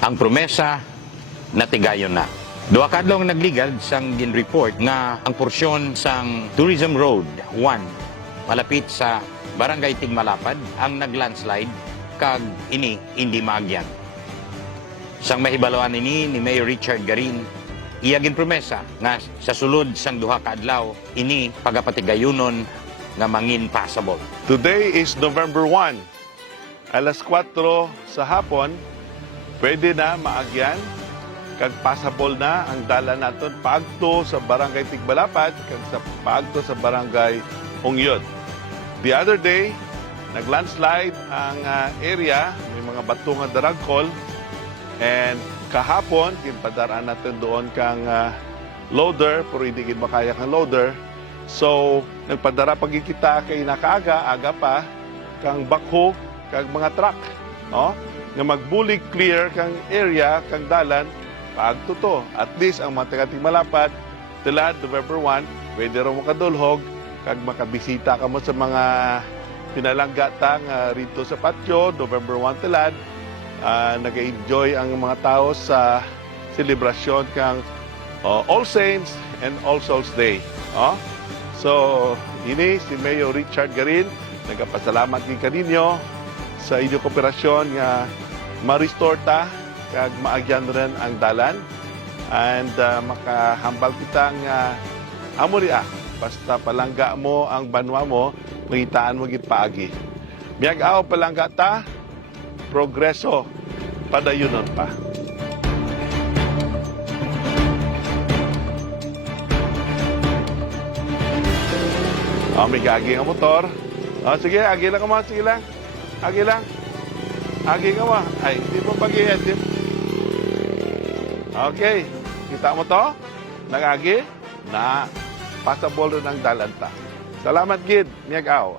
ang promesa natigayon na. Duha kadlong nagligad sang gin-report nga ang porsyon sang Tourism Road 1 malapit sa Barangay Tigmalapad ang naglandslide kag ini hindi maagyan. Sang mahibaluan ini ni Mayor Richard Garin, iya gin promesa nga sa sulod sang duha ka adlaw ini pagapatigayunon nga mangin passable. Today is November 1. Alas 4 sa hapon, pwede na maagyan kag passable na ang dala naton paagto sa Barangay Tigbalapad kag sa paagto sa Barangay Ongyod. The other day, naglandslide ang area, may mga bato nga daragkol, and kahapon ginpadaraan natin doon kang loader pero hindi gid makaya kang loader. So nagpadara pagid kita kay nakaaga aga pa kang backhoe kag mga truck, no? Nga magbulig clear kang area kang dalan paagto to. At least ang mga taga Tigmalapad tilad November 1 pwede ra mo kadulhog kag makabisita ka mo sa mga pinalanggatang rito sa patio November 1 tilad. Nag-enjoy ang mga tao sa selebrasyon kang All Saints and All Souls Day. So, ini si Mayor Richard Garin, nagpasalamat din kaninyo sa inyong kooperasyon nga ma-restore ta kag maagyan rin ang dalan and makahambal kita nga amo ria basta palangga mo ang banwa mo, mangitaan mo gid paagi. Miag-aw palangga ta, progreso padayunon pa. May gagi ang motor. Sige, agi lang ka mo. Sige lang. Agi lang. Agi ka mo. Ay, hindi mo pag-iyan. Okay. Kita mo to? Nag-agi? Na passable rin ang dalanta. Salamat, Gid. Miyag-aw.